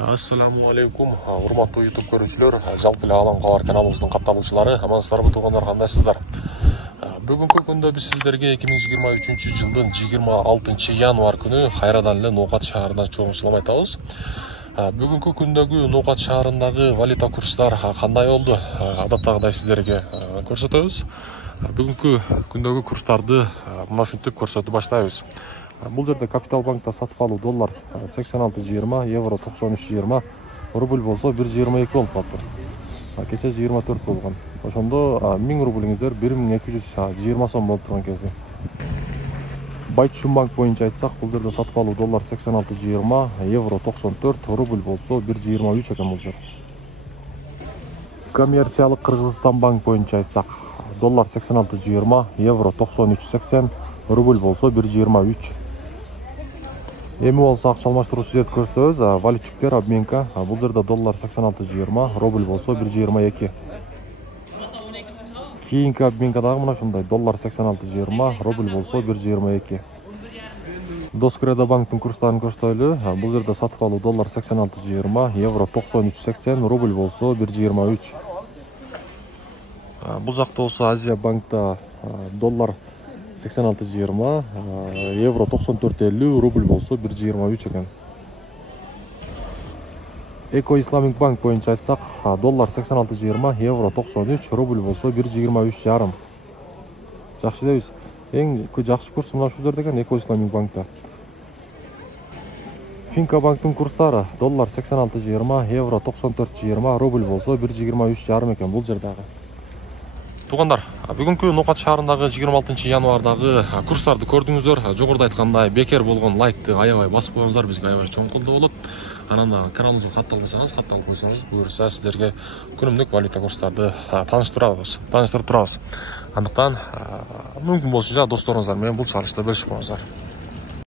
Ассаламу алейкум, урматтуу YouTube көрүүчүлөр, жалпы эле Алан Кабар каналыбыздын катталуучулары, амансыздарбы туугандар, кандайсыздар? Бүгүнкү күндө биз сиздерге 2023 жылдын 26 январ күнү кайрадан эле Ноокат шаарынан чогумчулап айтабыз. Бүгүнкү күндөгү Ноокат шаарындагы валюта курстар кандай болду? Адаттагыдай сиздерге көрсөтөбүз. Бүгүнкү күндөгү курстарды мына ушинтип көрсөтүп баштайбыз. Бул жерде Капитал банкта сатып алуу доллар 86.20, евро 93.20, рубль болсо 1.22 болуп калыптыр. Кече 24 болгон. Ошондо 1000 рублиңиздер 1220 сом болуп турган кези. Байтшум банк боюнча айтсак, бул жерде сатып алуу доллар 86.20, евро 94, рубль болсо 1.23 экен бул жер. Коммерциялык Кыргызстан банк боюнча айтсак, доллар 86.20, евро 93.80, рубль болсо 1.23. Эми болсо акча алмаштыруучу жерди көрсөтөбүз. Валютчиктер обменка. Бул жерде доллар 86.20, рубль болсо 1.22. Кийинки обменка дагы мына ушундай. Доллар 86.20, рубль болсо 1.22. Доскредо банктын курстарын көрсөтөлү. Бул жерде сатып алуу доллар 86.20, евро 93.80, рубль болсо 1.23. Бул жакта болсо Азия банкта доллар 86.20, евро 94.50, рубль болсо 1.23 экен. Эко Исламик банк боюнча айтсак, доллар 86.20, евро 93, рубль болсо 1.23,5. Жакшы дейбиз. Эң жакшы курс мына ушул жерде экен Эко Исламик банкта. Финка банктын курстары доллар 86.20, евро 94.20, рубль болсо 1.23,5 экен бул жердагы. Тугандар, бүгүнкү Ноокат шаарындагы 26 январдагы курстарды көрдүңүздөр. Жогоруда айткандай, бекер болгон лайкты аябай басып коюңуздар, бизге аябай чоң колдоо болот. Анан каналыбызга катталбасаңыз, катталып койсоңуз, буюрса сиздерге күнүмдүк валюта курстарды тааныштырып турабыз. Андыктан мүмкүн болушунча досторуңуздар менен бул чалышты бөлүшүп коюңуздар.